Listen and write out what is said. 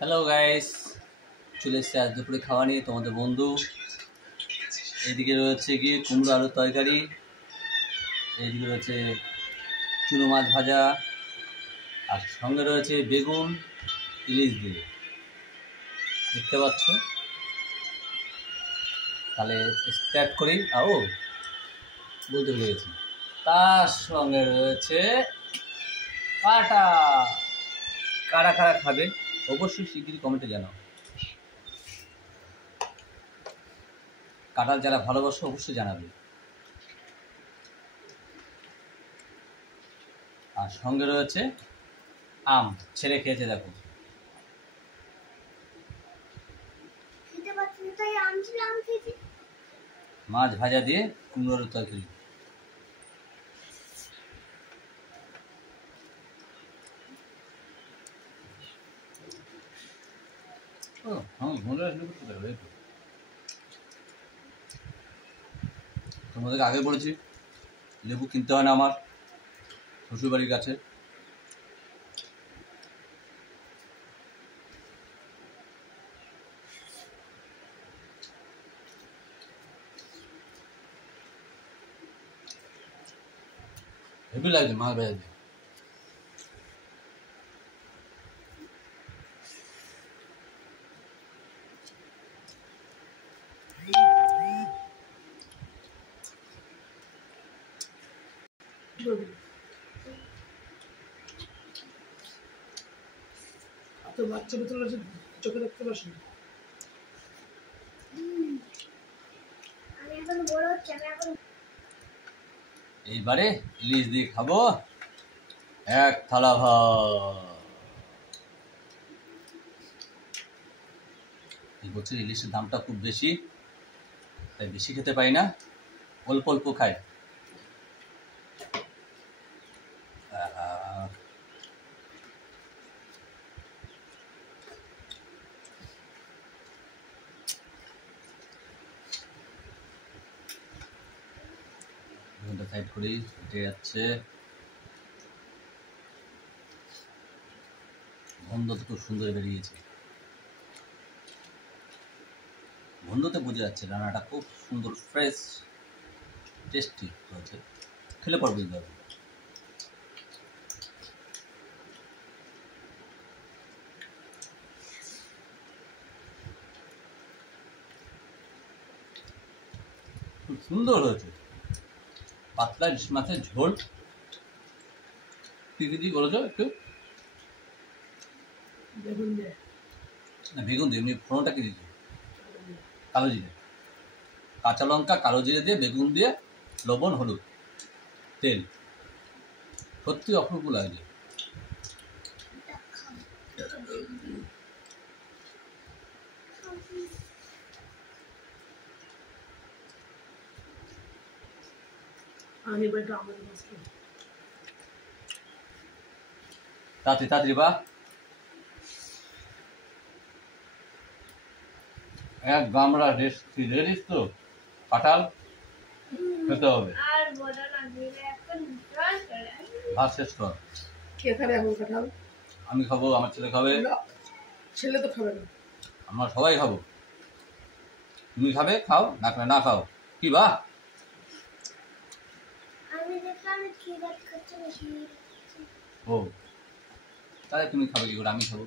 Hello guys, চলে এসছে আজ দুপুরে খাওয়া নিয়ে তোমাদের বন্ধু। এইদিকে রয়েছে কি কুমড়ো আলুর তরকারি, এইদিকে রয়েছে চুনো মাছ ভাজা, আর সঙ্গে রয়েছে বেগুন ইলিশ দিয়ে, দেখতে পাচ্ছ। তাহলে স্টার্ট করি। বলতে ভুলে গেছি, তার সঙ্গে রয়েছে কাটা। কারা কারা খাবে অবশ্যই শিগগিরই কমেন্টে জানাও। কাঁঠাল যারা ভালোবাসো অবশ্যই জানাবে। আর সঙ্গে রয়েছে আম, ছেড়ে খেয়েছে দেখো। মাছ ভাজা দিয়ে কুমড়োর তরকারি। তোমাদেরকে আগে বলেছি লেবু কিনতে হয় না আমার শ্বশুরবাড়ির কাছে। হেভি লাগছে মাছ ভাজা দিয়ে। তো বাচ্চা বোতল আছে, চোখে দেখতে পাচ্ছি না। এইবারে ইলিশ দিয়ে খাবো এক থালা ভাত। এই বছর ইলিশের দামটা খুব বেশি, তাই বেশি খেতে পারি না, অল্প অল্প খাই। সাইড করি, হেঁটে যাচ্ছে। গন্ধ তো খুব সুন্দর বেরিয়েছে, গন্ধতে বোঝা যাচ্ছে রান্নাটা খুব সুন্দর, ফ্রেশ, টেস্টি হয়েছে। খেলে পর বুঝতে হবে। খুব সুন্দর হয়েছে। পাতলা ইলিশ মাছের ঝোল। কি কি দিয়ে বলেছো একটু? বেগুন দিয়ে। না, বেগুন দিয়ে এমনি ফোড়নটা কি দিয়েছো? কালো জিরে, কাঁচা লঙ্কা, কালো জিরে দিয়ে, বেগুন দিয়ে, লবণ, হলুদ, তেল। সত্যি অপূর্ব লাগছে। আমি বলতে আমাদের মাছটা তাড়াতাড়ি তাড়াতাড়ি বা এক গামড়া রেডিস তো কাঁঠাল খেতে হবে। ভাত শেষ কর। কে খাবে এখন কাঁঠাল? আমি খাবো, আমার ছেলে খাবে। ছেলে তো খাবে না, আমরা সবাই খাবো। তুমি খাবে, খাও, না খাবে না খাও। কি বা ও, তাহলে তুমি খাবে কি করে, আমি খাবো।